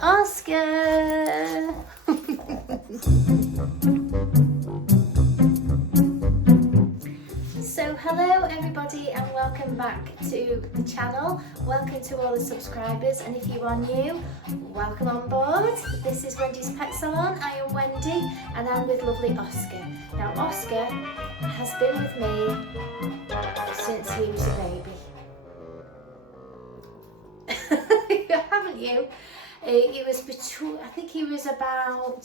Oscar. So hello everybody and welcome back to the channel. Welcome to all the subscribers, and if you are new, welcome on board. This is Wendy's Pet Salon. I am Wendy and I'm with lovely Oscar. Now Oscar has been with me since he was a baby. Haven't you? He was between, I think he was about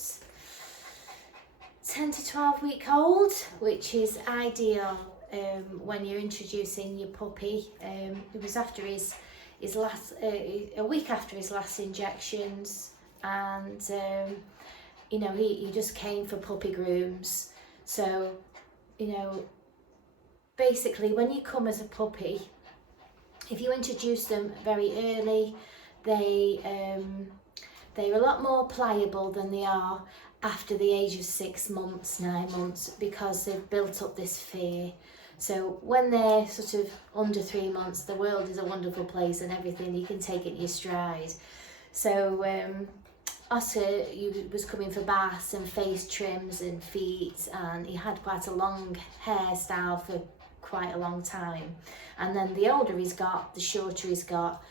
10 to 12 weeks old, which is ideal when you're introducing your puppy. It was after his last, a week after his last injections, and you know, he just came for puppy grooms. So, you know, basically when you come as a puppy, if you introduce them very early, they're a lot more pliable than they are after the age of 6 months, 9 months, because they've built up this fear. So when they're sort of under 3 months, the world is a wonderful place and everything, you can take it in your stride. So Oscar was coming for baths and face trims and feet, and he had quite a long hairstyle for quite a long time. And then the older he's got, the shorter he's got,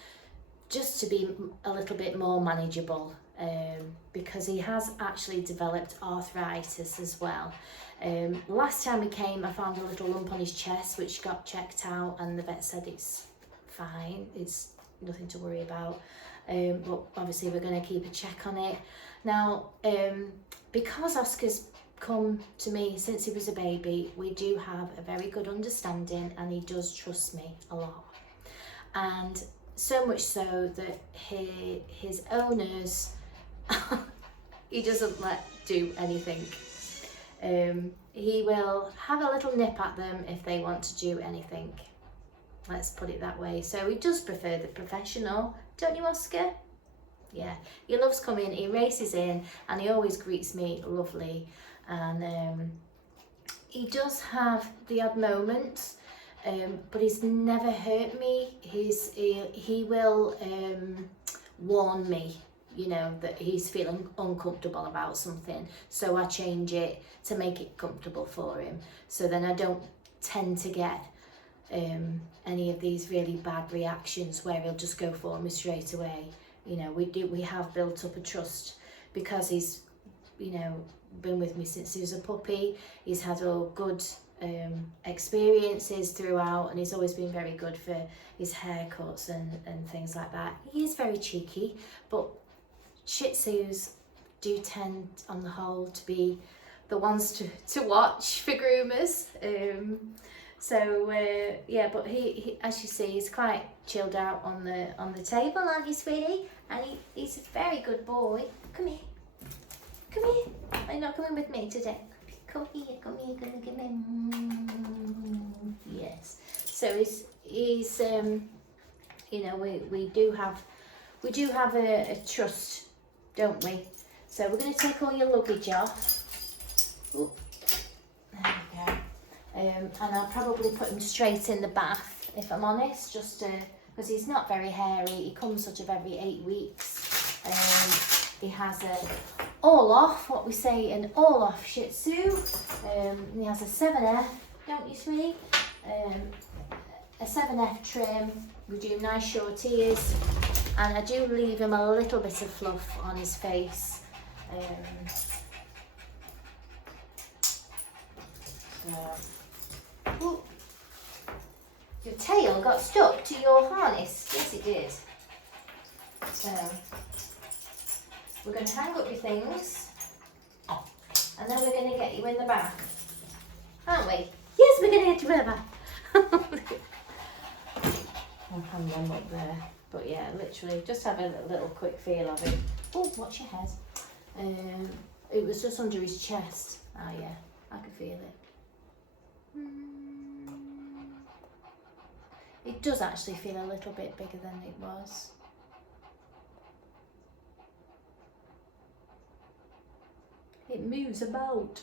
just to be a little bit more manageable, because he has actually developed arthritis as well. Last time he came, I found a little lump on his chest which got checked out, and the vet said it's fine, it's nothing to worry about, but obviously we're going to keep a check on it. Now because Oscar's come to me since he was a baby, we do have a very good understanding and he does trust me a lot, and so much so that his owners he doesn't let do anything. He will have a little nip at them if they want to do anything, let's put it that way. So he does prefer the professional, don't you, Oscar? Yeah, he loves coming, he races in and he always greets me lovely, and he does have the odd moments, but he's never hurt me. He will warn me, you know, that he's feeling uncomfortable about something, so I change it to make it comfortable for him, so then I don't tend to get any of these really bad reactions where he'll just go for me straight away. You know, we have built up a trust because he's, you know, been with me since he was a puppy. He's had all good experiences throughout, and he's always been very good for his haircuts and things like that. He is very cheeky, but Shih Tzus do tend on the whole to be the ones to watch for groomers. Yeah, but he as you see, he's quite chilled out on the table, aren't you, sweetie? And he's a very good boy. Come here. Come here. Are you not coming with me today? Come here, come here, come here, come here. Yes. So he's you know, we do have a trust, don't we? So we're going to take all your luggage off. Ooh. There we go. And I'll probably put him straight in the bath, if I'm honest, just because he's not very hairy. He comes sort of every 8 weeks. He has a all-off, what we say, an all-off Shih Tzu. He has a 7F, don't you, sweetie? A 7F trim. We do nice short ears, and I do leave him a little bit of fluff on his face. Ooh. Your tail got stuck to your harness. Yes, it did. So we're going to hang up your things, and then we're going to get you in the bath, aren't we? Yes, we're going to get you in the bath. I'll hang them up there. But yeah, literally, just have a little quick feel of it. Oh, watch your head. It was just under his chest. Oh yeah, I could feel it. It does actually feel a little bit bigger than it was. It moves about.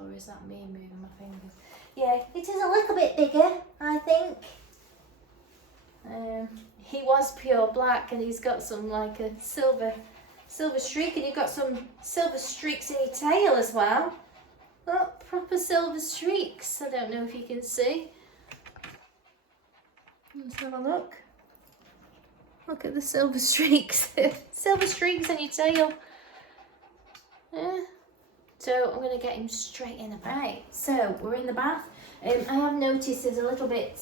Or is that me moving my fingers? Yeah, it is a little bit bigger, I think. He was pure black, and he's got some like a silver streak, and you've got some silver streaks in your tail as well. Oh, proper silver streaks. I don't know if you can see. Let's have a look. Look at the silver streaks. Silver streaks in your tail. Yeah. So I'm going to get him straight in the bath. Right, so we're in the bath. I have noticed there's a little bit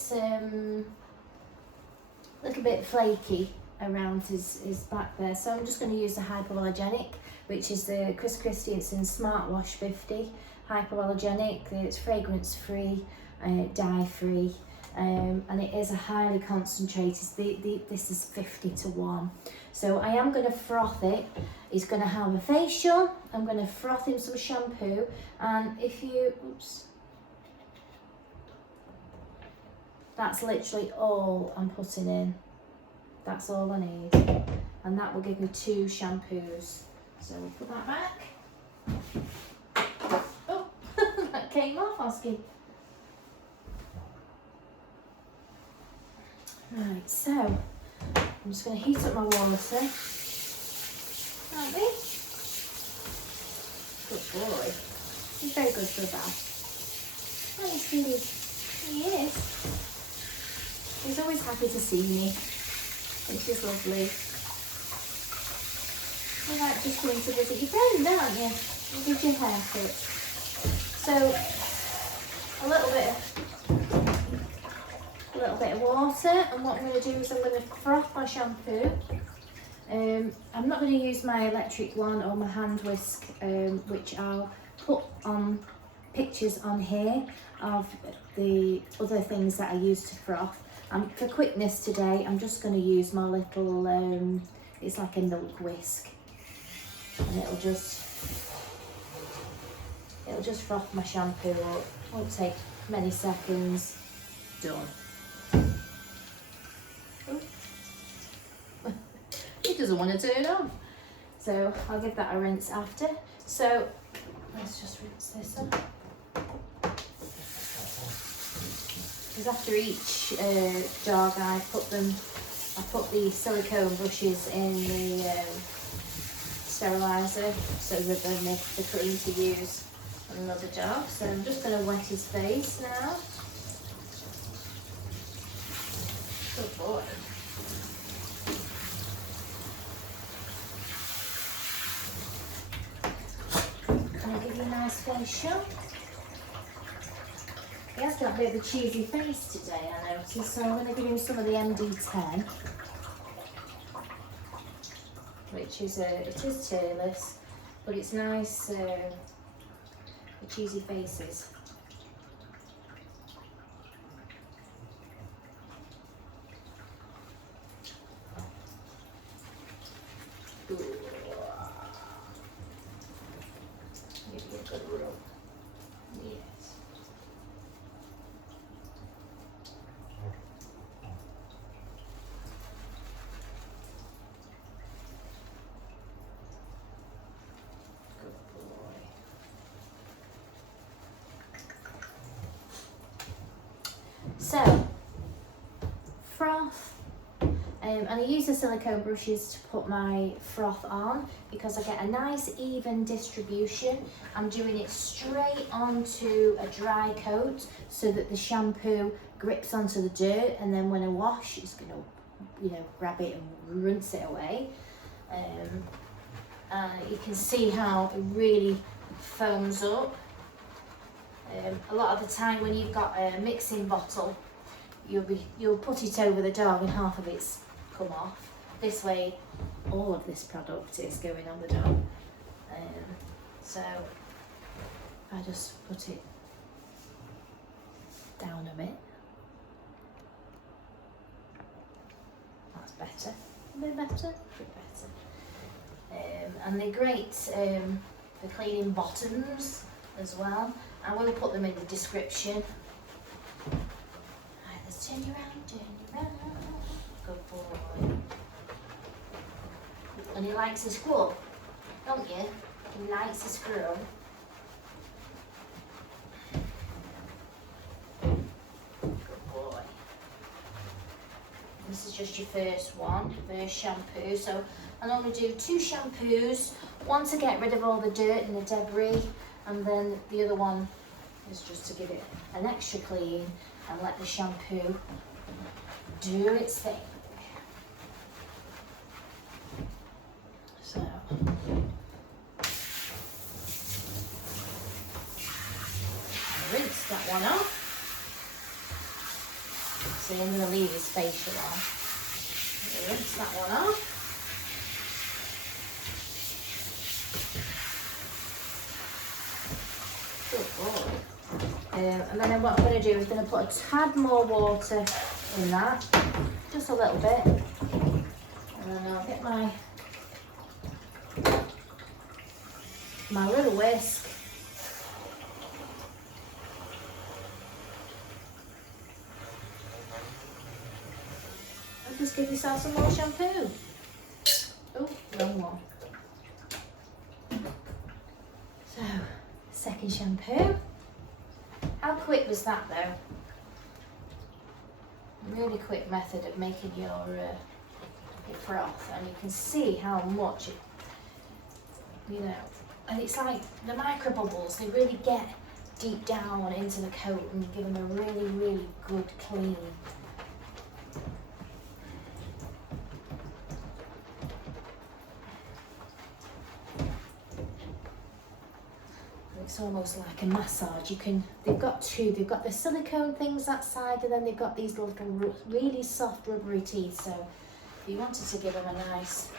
flaky around his back there. So I'm just going to use the hypoallergenic, which is the Chris Christensen Smart Wash 50. Hypoallergenic, it's fragrance free, dye free, and it is a highly concentrated. This is 50:1. So I am going to froth it. He's going to have a facial. I'm going to froth him some shampoo, and if you, that's literally all I'm putting in. That's all I need, and that will give me 2 shampoos. So we'll put that back. Oh, that came off, Oscar. Right, so I'm just going to heat up my water. Aren't we? Good boy. He's very good for a bath. Oh, he is. He's always happy to see me, which is lovely. You like just going to visit your friend, aren't you? You did your haircut. So a little bit of water, and what I'm going to do is I'm going to froth my shampoo. I'm not going to use my electric one or my hand whisk, which I'll put on pictures on here of the other things that I use to froth. For quickness today, I'm just going to use my little, it's like a milk whisk, and it'll just froth my shampoo up. Won't take many seconds. Done. He doesn't want to turn off, so I'll give that a rinse after. So let's just rinse this up. Because after each dog, I put the silicone brushes in the steriliser, so that they're clean to use on another dog. So I'm just going to wet his face now. Good boy. I'll give you a nice facial. He has got a bit of a cheesy face today, I noticed, so I'm going to give him some of the MD10, which is it is tearless, but it's nice for cheesy faces. Give you a good rub. Yes. Good boy. So, froth. And I use the silicone brushes to put my froth on because I get a nice even distribution. I'm doing it straight onto a dry coat so that the shampoo grips onto the dirt, and then when I wash, it's going to, grab it and rinse it away. You can see how it really foams up. A lot of the time when you've got a mixing bottle, you'll put it over the dog and half of it's come off. This way, all of this product is going on the dog. So I just put it down a bit. That's better. A bit better. A bit better. And they're great for cleaning bottoms as well. I will put them in the description. Right, let's turn you around, turn you around. Good boy. And he likes a scrub, don't you? He likes a scrub. Good boy. This just your first shampoo. So I normally do 2 shampoos, one to get rid of all the dirt and the debris, and then the other one is just to give it an extra clean and let the shampoo do its thing. So rinse that one off. So I'm going to leave his facial on. Rinse that one off. Good boy. And then what I'm going to do is going to put a tad more water in that, just a little bit, and then I'll get my little whisk. And just give yourself some more shampoo. Oh, wrong one. So, second shampoo. How quick was that though? Really quick method of making your froth, and you can see how much it, you know, and it's like the micro bubbles, they really get deep down into the coat and give them a really, really good clean. It's almost like a massage. They've got the silicone things that side, and then they've got these little really soft rubbery teeth. So if you wanted to give them a nice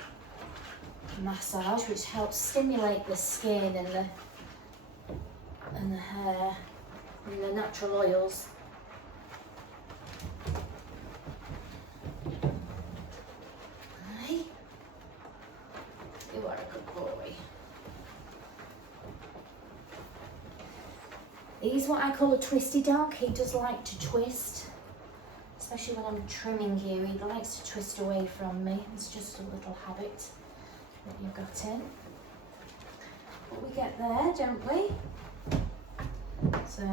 massage, which helps stimulate the skin and the hair and the natural oils. Hey, you are a good boy. He's what I call a twisty dog. He does like to twist, especially when I'm trimming you. He likes to twist away from me. It's just a little habit that you've got in. But we get there, don't we? So,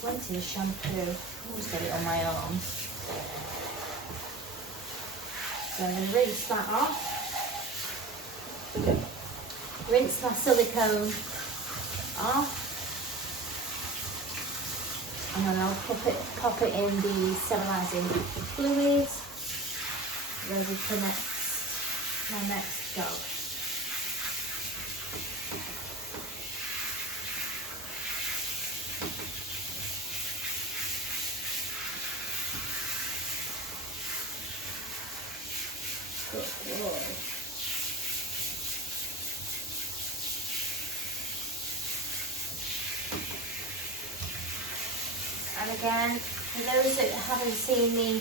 plenty of shampoo. I always get it on my arms. So I'm going to rinse that off. Rinse my silicone off. And then I'll pop it in the sterilising fluids, ready for my next dog. Good boy. And again, for those that haven't seen me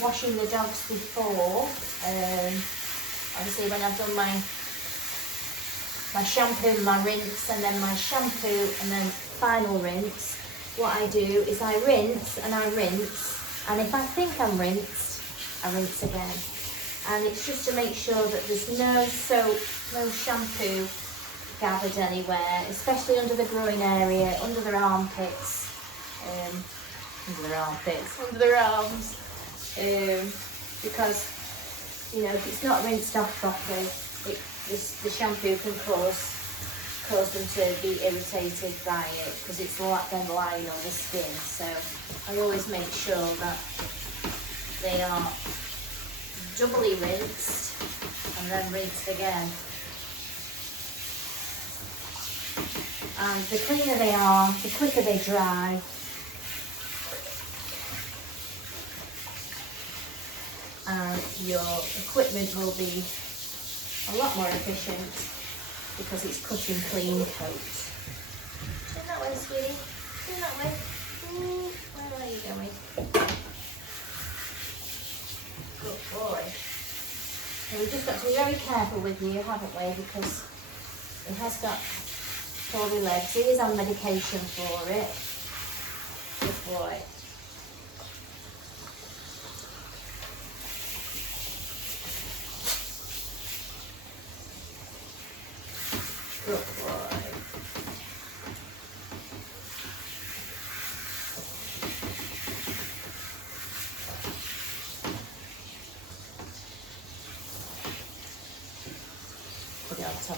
washing the dogs before, obviously when I've done my shampoo, my rinse, and then my shampoo, and then final rinse, what I do is I rinse, and if I think I'm rinsed, I rinse again. And it's just to make sure that there's no soap, no shampoo gathered anywhere, especially under the groin area, under their armpits. Under their arms, because you know if it's not rinsed off properly, the shampoo can cause them to be irritated by it because it's then lying on the skin. So I always make sure that they are doubly rinsed and then rinsed again. And the cleaner they are, the quicker they dry. And your equipment will be a lot more efficient because it's cutting clean coats. Turn that way, sweetie. Turn that way. Ooh, where are you going? Good boy. So we've just got to be very careful with you, haven't we? Because he has got poorly legs. He is on medication for it. Good boy. Good boy.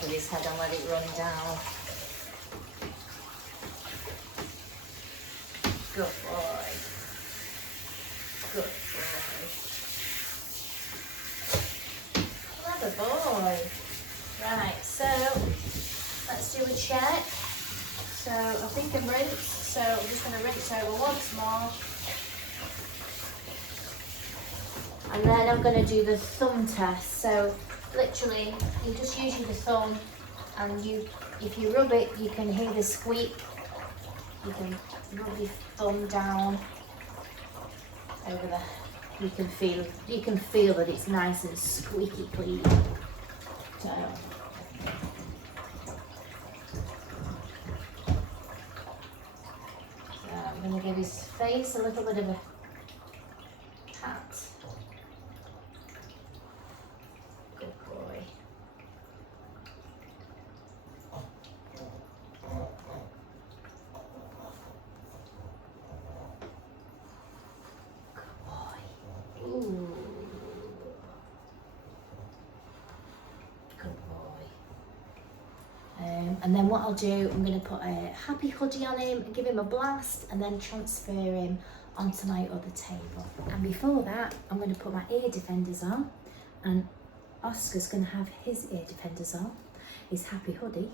of his head and let it run down. Good boy. Good boy. Clever boy. Right, so let's do a check. So I think I've rinsed, so I'm just going to rinse over once more. And then I'm going to do the thumb test. So literally, you just use your thumb, and if you rub it, you can hear the squeak. You can rub your thumb down over there. You can feel that it's nice and squeaky clean. So I'm going to give his face a little bit of a pat. Good boy. Good boy. Ooh. Good boy. And then what I'll do, I'm going to put a happy hoodie on him, give him a blast, and then transfer him onto my other table. And before that, I'm going to put my ear defenders on, and Oscar's going to have his ear defenders on, his happy hoodie.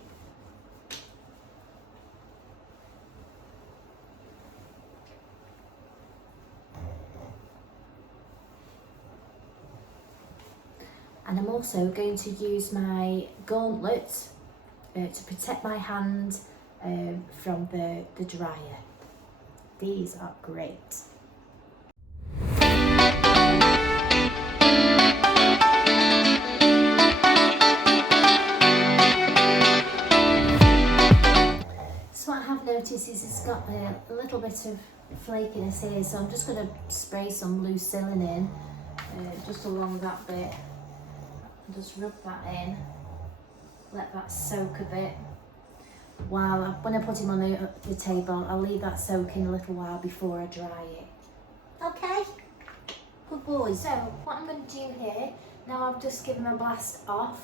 And I'm also going to use my gauntlet to protect my hand from the dryer. These are great. So what I have noticed is it's got a little bit of flakiness here, so I'm just going to spray some Lucillin in just along that bit. Just rub that in, let that soak a bit. When I put him on the table, I'll leave that soaking a little while before I dry it. Okay? Good boy. So what I'm going to do here, now I've just given my blast off,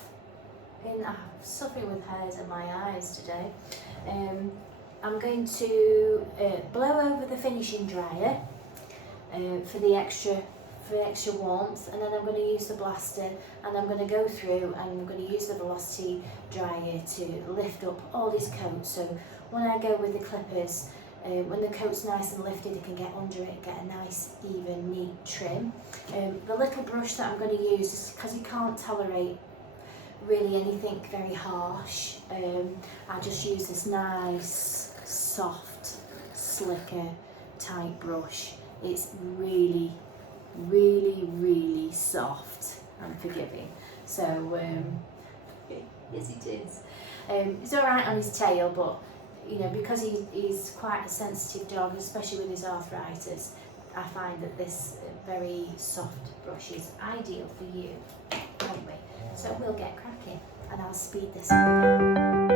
and I'm suffering with hairs in my eyes today. I'm going to blow over the finishing dryer for the extra warmth, and then I'm going to use the blaster, and I'm going to go through and I'm going to use the velocity dryer to lift up all these coats. So when I go with the clippers, when the coat's nice and lifted, I can get under it and get a nice even neat trim. The little brush that I'm going to use is because he can't tolerate really anything very harsh. I just use this nice soft slicker type brush. It's really soft and forgiving. So yes, it is. It's all right on his tail, but you know, because he's quite a sensitive dog, especially with his arthritis, I find that this very soft brush is ideal for you, won't we? So we'll get cracking, and I'll speed this up.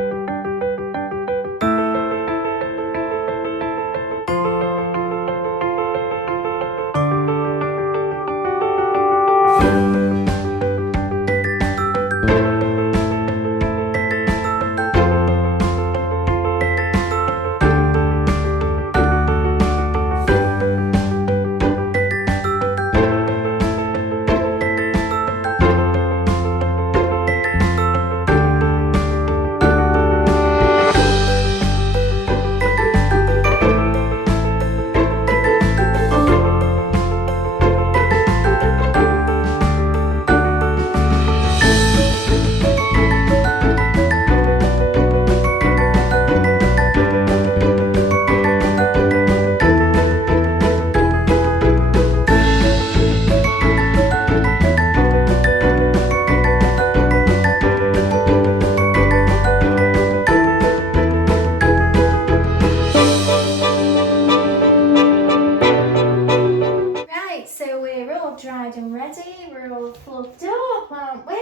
Dried and ready, we're all fluffed up, aren't we?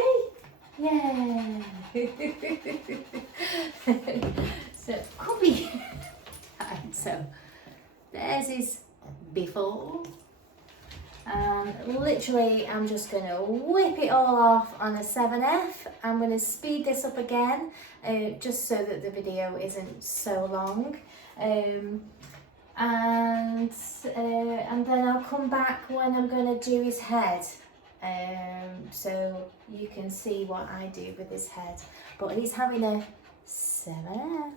Yay! So, cubby. So, there's his before And literally I'm just going to whip it all off on a 7F. I'm going to speed this up again just so that the video isn't so long. And then I'll come back when I'm going to do his head, so you can see what I do with his head. But he's having a 7F.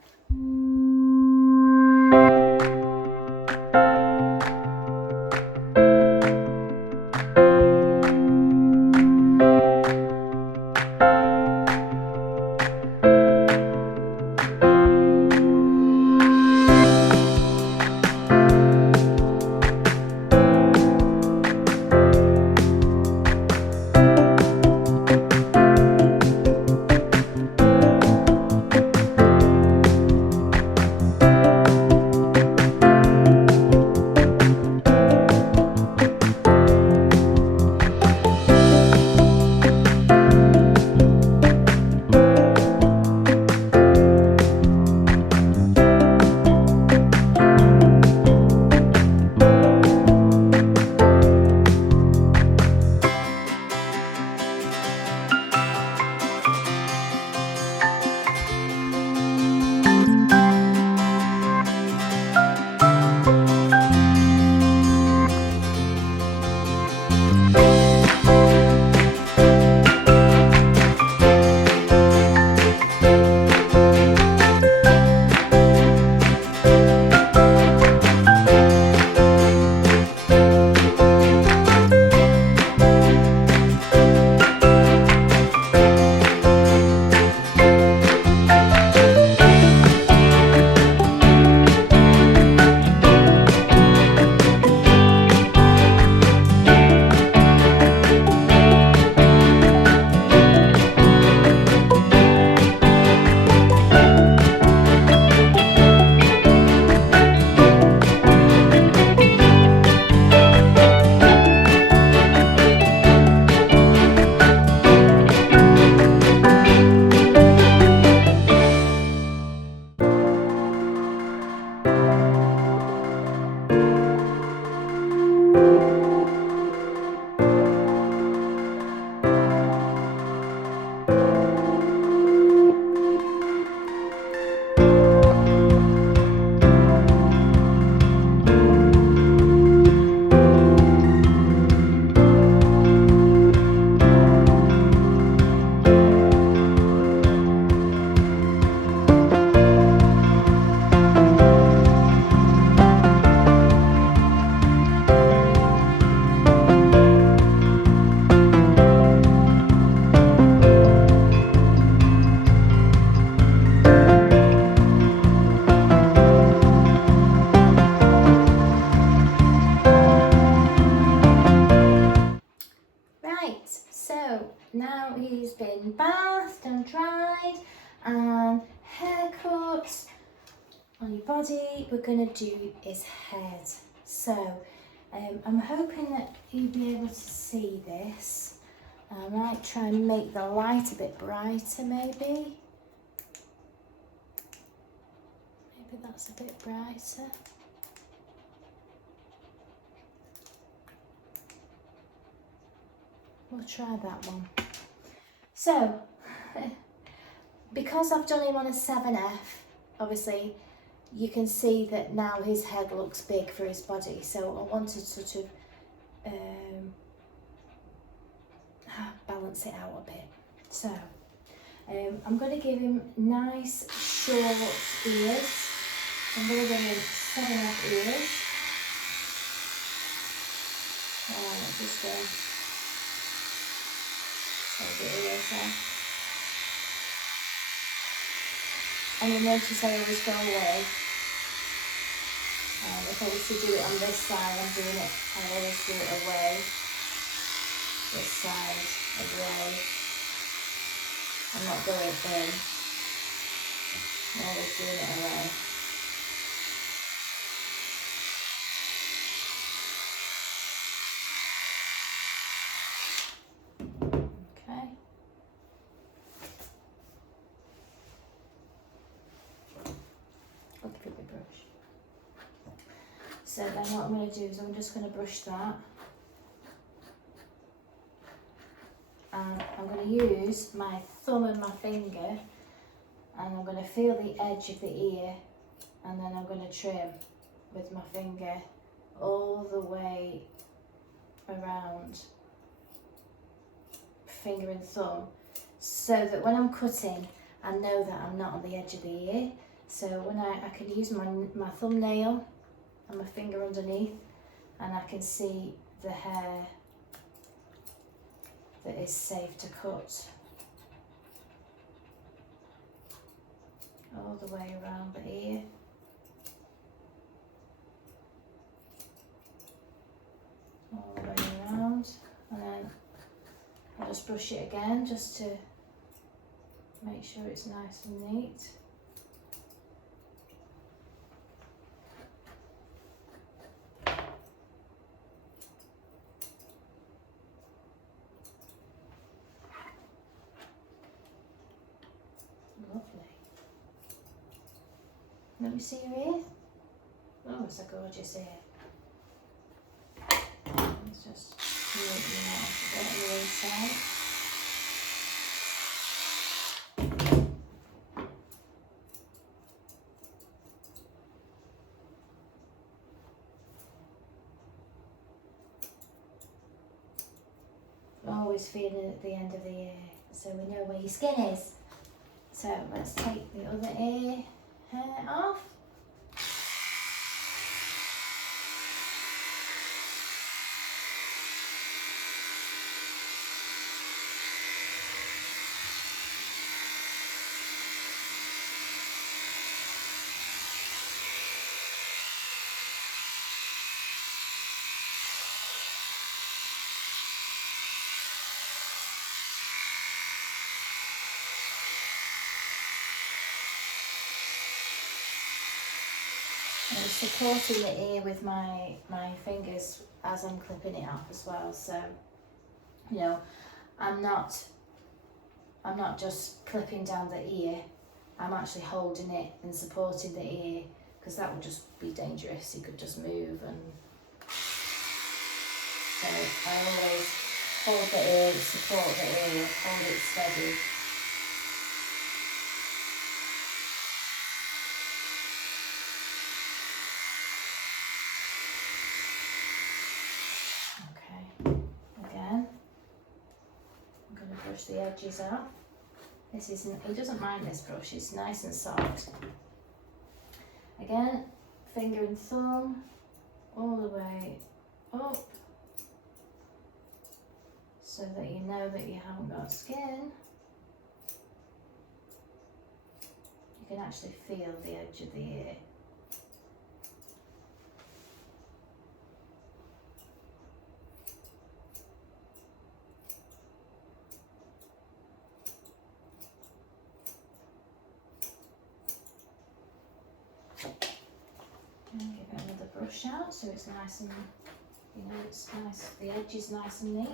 Now he's been bathed and dried and haircut on your body, we're going to do his head. So I'm hoping that you'll be able to see this. I might try and make the light a bit brighter maybe. Maybe that's a bit brighter. We'll try that one. So, because I've done him on a 7F, obviously you can see that now his head looks big for his body. So I want to sort of balance it out a bit. So I'm going to give him nice short ears. I'm going to give him 7F ears. Just hold the ears there. And you'll notice I always go away. If I was to do it on this side, I always do it away. This side, away. I'm not going in. I'm always doing it away. Okay. I'll give it the brush. So then what I'm going to do is I'm just going to brush that going to use my thumb and my finger, and I'm going to feel the edge of the ear, and then I'm going to trim with my finger all the way around, finger and thumb, so that when I'm cutting I know that I'm not on the edge of the ear. So when I can use my thumbnail and my finger underneath, and I can see the hair that is safe to cut all the way around the ear. All the way around, and then I'll just brush it again just to make sure it's nice and neat. Lovely. Let me see your ear. Oh, it's a gorgeous ear. Let's just move it out a bit on the inside. Always feeling at the end of the ear, so we know where your skin is. So let's take the other ear hair off. I'm supporting the ear with my fingers as I'm clipping it off as well. So, you know, I'm not just clipping down the ear. I'm actually holding it and supporting the ear, because that would just be dangerous. It could just move, and so I always hold the ear, support the ear, hold it steady. Brush the edges off. This isn't, he doesn't mind this brush, it's nice and soft. Again, finger and thumb all the way up, so that you know that you haven't got skin. You can actually feel the edge of the ear. And give it another brush out so it's nice and, you know, it's nice, the edge is nice and neat.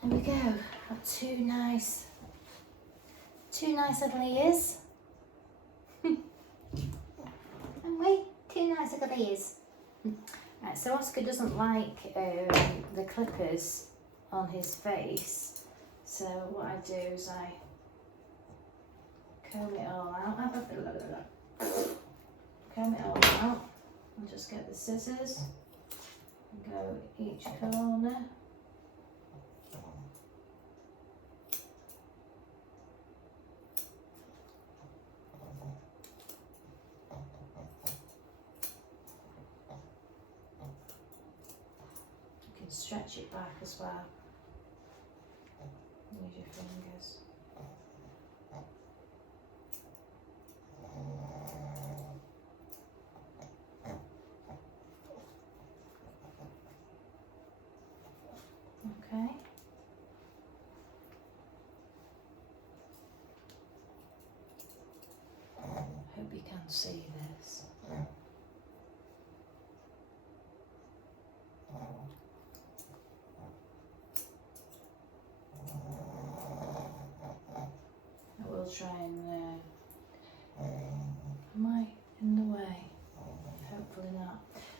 There we go, got two nice little ears. And we, two nice little ears. Right, so Oscar doesn't like the clippers on his face, so what I do is I comb it all out. Comb it all out, and just get the scissors and go each corner. Stretch it back as well. Use your fingers. Okay. Hope you can see this.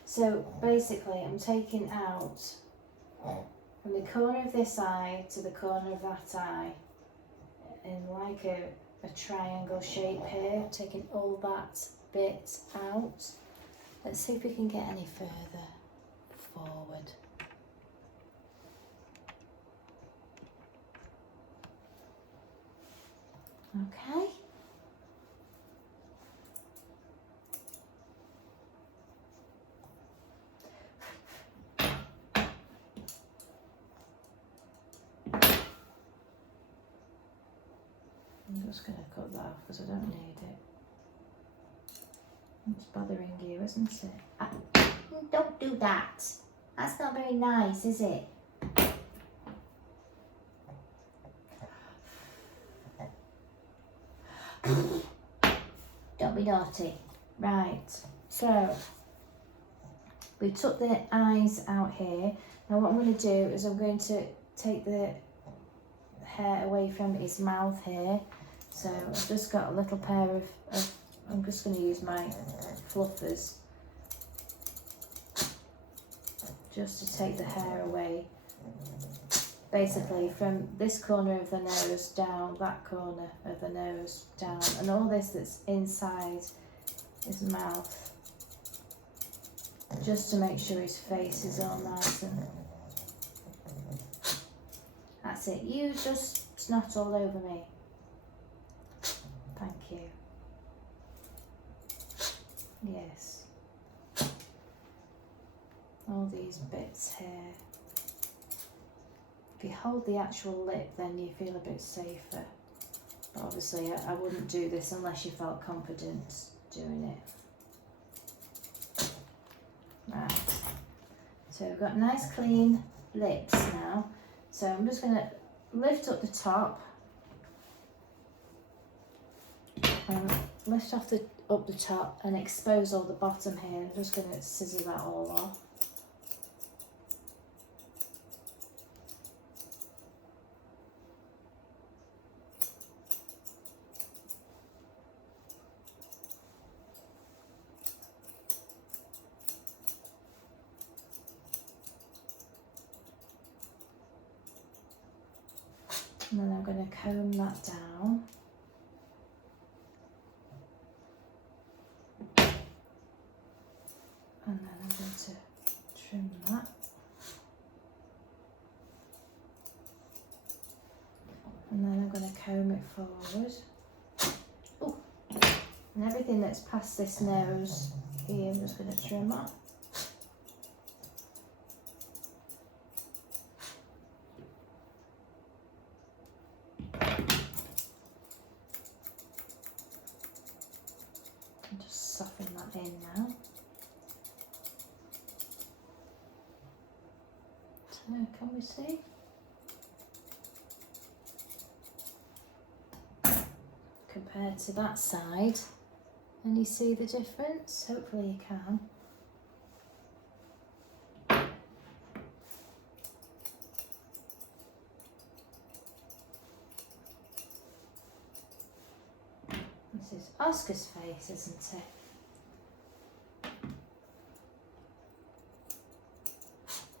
So basically I'm taking out from the corner of this eye to the corner of that eye in like a triangle shape here, taking all that bit out. Let's see if we can get any further forward. Okay. I'm just going to cut that off because I don't need it. It's bothering you, isn't it? Don't do that. That's not very nice, is it? Don't be naughty. Right, so we took the eyes out here. Now what I'm going to do is I'm going to take the hair away from his mouth here. So I've just got a little pair of I'm just going to use my fluffers just to take the hair away. Basically from this corner of the nose down, that corner of the nose down, and all this that's inside his mouth, just to make sure his face is all nice and that's it. You just snot all over me. Thank you. Yes. All these bits here. If you hold the actual lip, then you feel a bit safer. But obviously, I wouldn't do this unless you felt confident doing it. Right. So we've got nice clean lips now. So I'm just going to lift up the top. Lift off up the top and expose all the bottom here. I'm just going to scissor that all off. And then I'm going to comb that down. And then I'm going to trim that. And then I'm going to comb it forward. Ooh. And everything that's past this nose here, I'm just going to trim that. And just soften that in now. So can we see? Compared to that side, and you see the difference? Hopefully you can. This is Oscar's face, isn't it?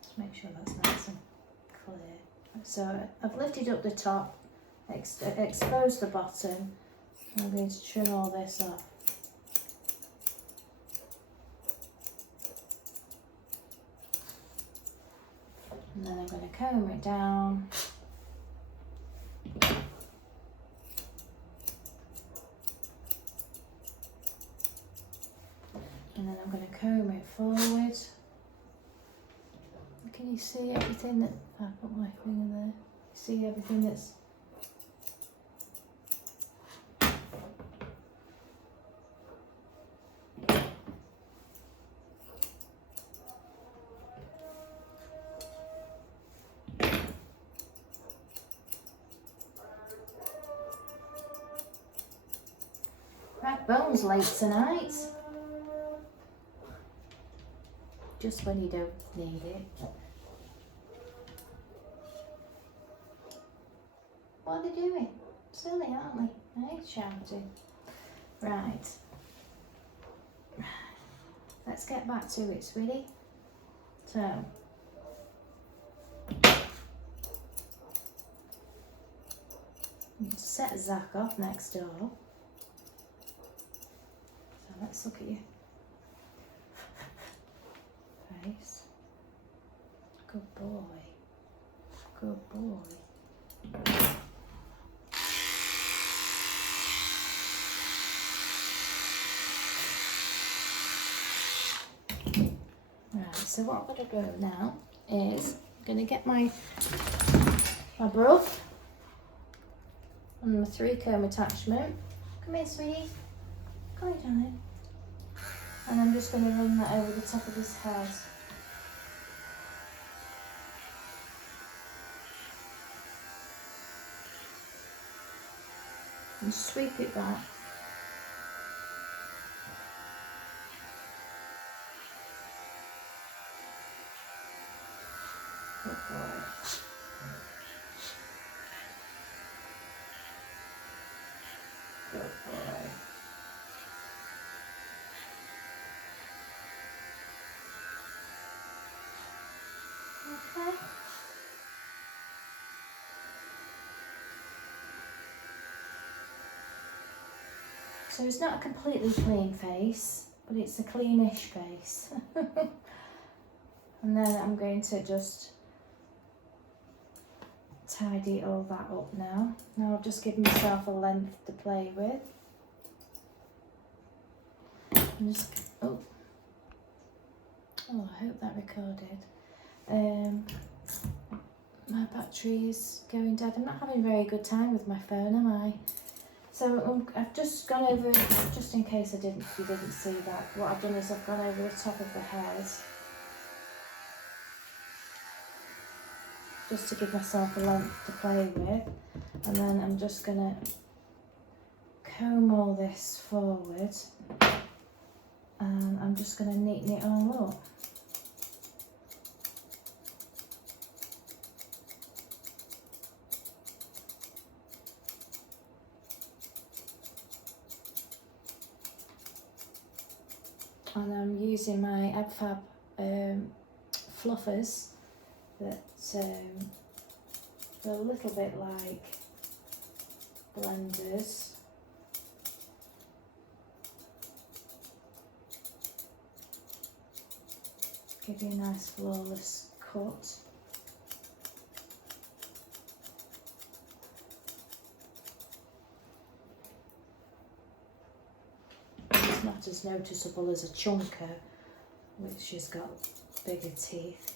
Just make sure that's nice and clear. So I've lifted up the top, exposed the bottom. I'm going to trim all this off. And then I'm going to comb it down. And then I'm going to comb it forward. Can you see everything that... I put my finger there. See everything that's... Bones late tonight. Just when you don't need it. What are they doing? Silly, aren't they? Hey, shouting. Right. let's get back to it, sweetie. So, set Zach off next door. So let's look at your face. Good boy. Good boy. Right, so what I'm going to do now is I'm going to get my brush and my 3-comb attachment. Come here, sweetie. Come here, darling. And I'm just going to run that over the top of his head. And sweep it back. Good boy. Good boy. Okay. So it's not a completely clean face, but it's a cleanish face. And then I'm going to just tidy all that up now. Now I've just given myself a length to play with. I'm just, oh, I hope that recorded. My battery is going dead. I'm not having a very good time with my phone, am I? So I've just gone over, just in case you didn't see that, what I've done is I've gone over the top of the hairs. Just to give myself a length to play with. And then I'm just going to comb all this forward. And I'm just going to neaten it all up. And I'm using my Abfab Fluffers that they're a little bit like blenders. Give you a nice flawless cut. It's not as noticeable as a chunker, which has got bigger teeth.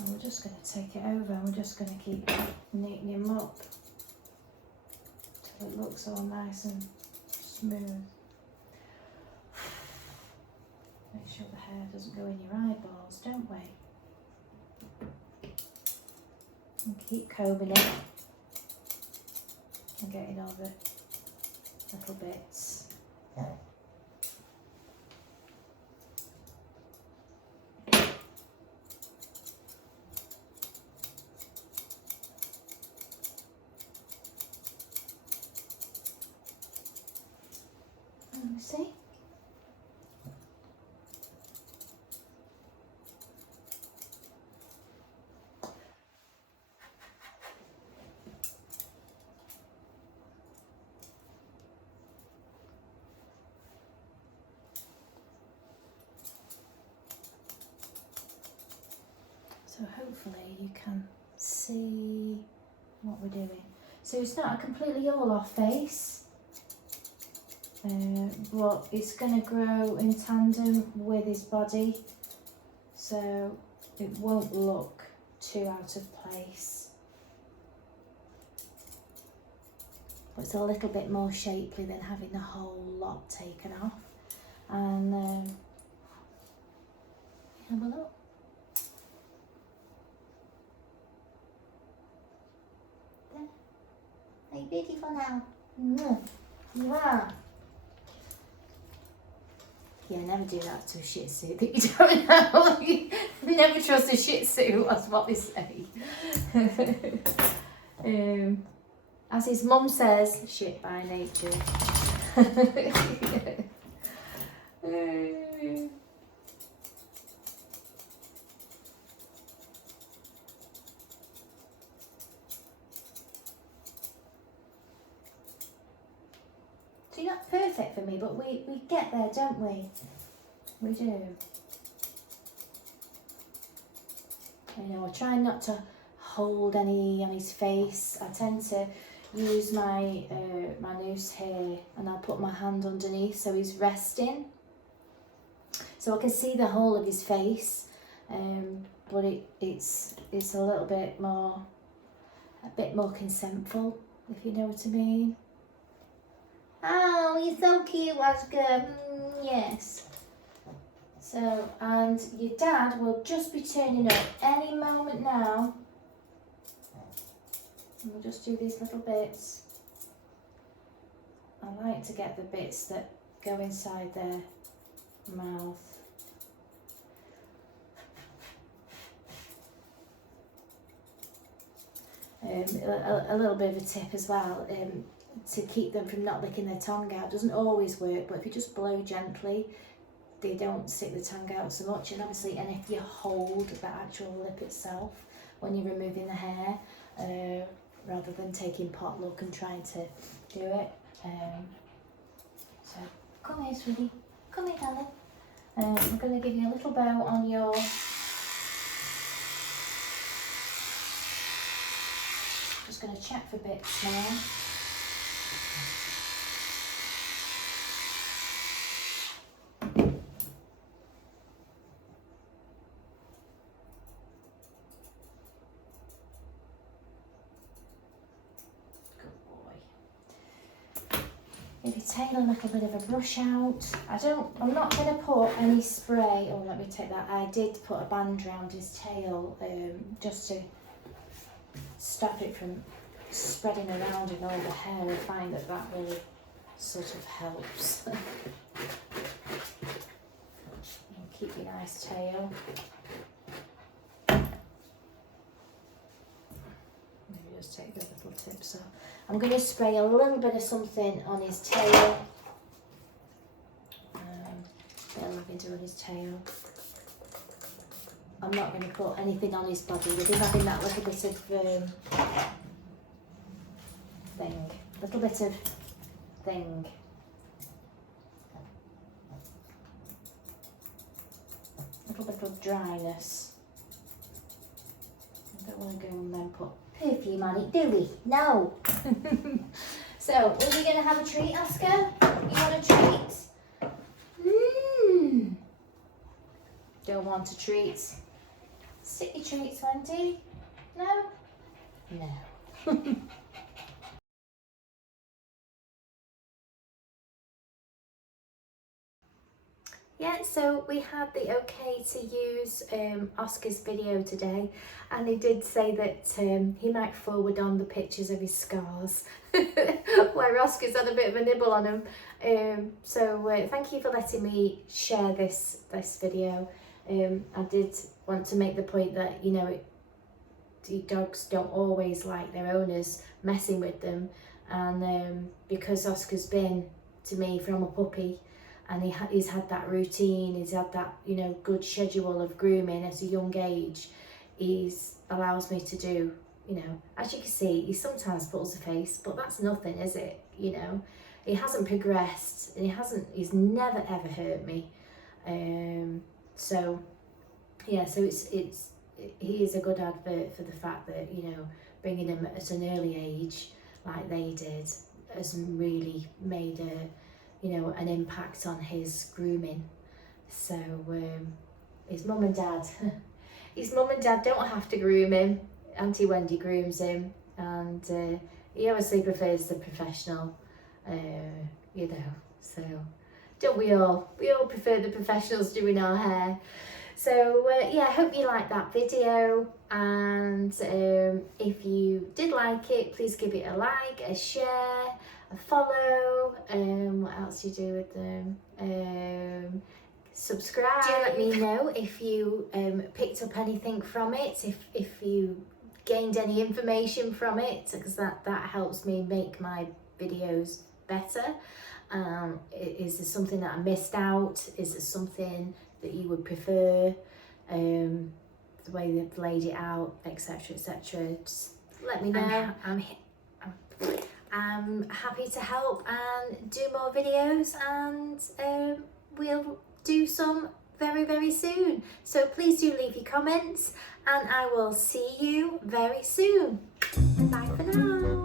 And we're just going to take it over and we're just going to keep neatening him up till it looks all nice and smooth. Make sure the hair doesn't go in your eyeballs, don't we? And keep combing it and getting all the little bits. See? So hopefully you can see what we're doing. So it's not a completely all off face. But it's going to grow in tandem with his body, so it won't look too out of place. But it's a little bit more shapely than having the whole lot taken off. And have a look. There. Are you beautiful now? You are. Yeah, never do that to a Shih Tzu that you don't know. Never trust a Shih Tzu, that's what they say. As his mum says, shit by nature. So you're not perfect for me, but we get there, don't we? We do. You know, I try not to hold any on his face. I tend to use my my noose here, and I'll put my hand underneath so he's resting, so I can see the whole of his face. But it's a little bit more, consentful, if you know what I mean. Oh, you're so cute, Oscar. Yes. So, and your dad will just be turning up any moment now. And we'll just do these little bits. I like to get the bits that go inside their mouth. A little bit of a tip as well, to keep them from not licking their tongue out. Doesn't always work, but if you just blow gently, they don't stick the tongue out so much. And obviously, and if you hold the actual lip itself when you're removing the hair, rather than taking potluck and trying to do it. So come here, sweetie. Come here, darling. I'm going to give you a little bow on your... Just going to check for bits now. Maybe tail and like a bit of a brush out. I'm not going to put any spray. Oh, let me take that. I did put a band around his tail, just to stop it from spreading around in all the hair. I find that really sort of helps. And keep your nice tail. Maybe just take the little tips off. I'm going to spray a little bit of something on his tail. A bit of lavender on his tail. I'm not going to put anything on his body. With him having that little bit of thing. Little bit of dryness. I don't want to go and then put perfume on it, do we? No. So, are we going to have a treat, Oscar? You want a treat? Don't want a treat. Stick your treats, Wendy. No? No. Yeah, so we had the okay to use Oscar's video today, and he did say that he might forward on the pictures of his scars where Oscar's had a bit of a nibble on him. So thank you for letting me share this video. I did want to make the point that, you know, the dogs don't always like their owners messing with them, and because Oscar's been to me from a puppy, and he's had that routine, he's had that, you know, good schedule of grooming at a young age, allows me to do, you know, as you can see, he sometimes pulls a face, but that's nothing, is it? You know, he hasn't progressed, and he's never ever hurt me. So yeah, so he is a good advert for the fact that, you know, bringing him at an early age like they did has really made you know, an impact on his grooming. So his mum and dad don't have to groom him. Auntie Wendy grooms him, and he obviously prefers the professional, you know, so don't we all? We all prefer the professionals doing our hair. So yeah, I hope you liked that video, and if you did like it, please give it a like, a share, a follow. What else do you do with them? Subscribe. Do let me know if you picked up anything from it, if you gained any information from it, because that helps me make my videos better. Is there something that I missed out? Is there something that you would prefer? The way they've laid it out, etc, etc. Just let me know. I'm happy to help and do more videos, and we'll do some very, very soon. So please do leave your comments, and I will see you very soon. Bye for now.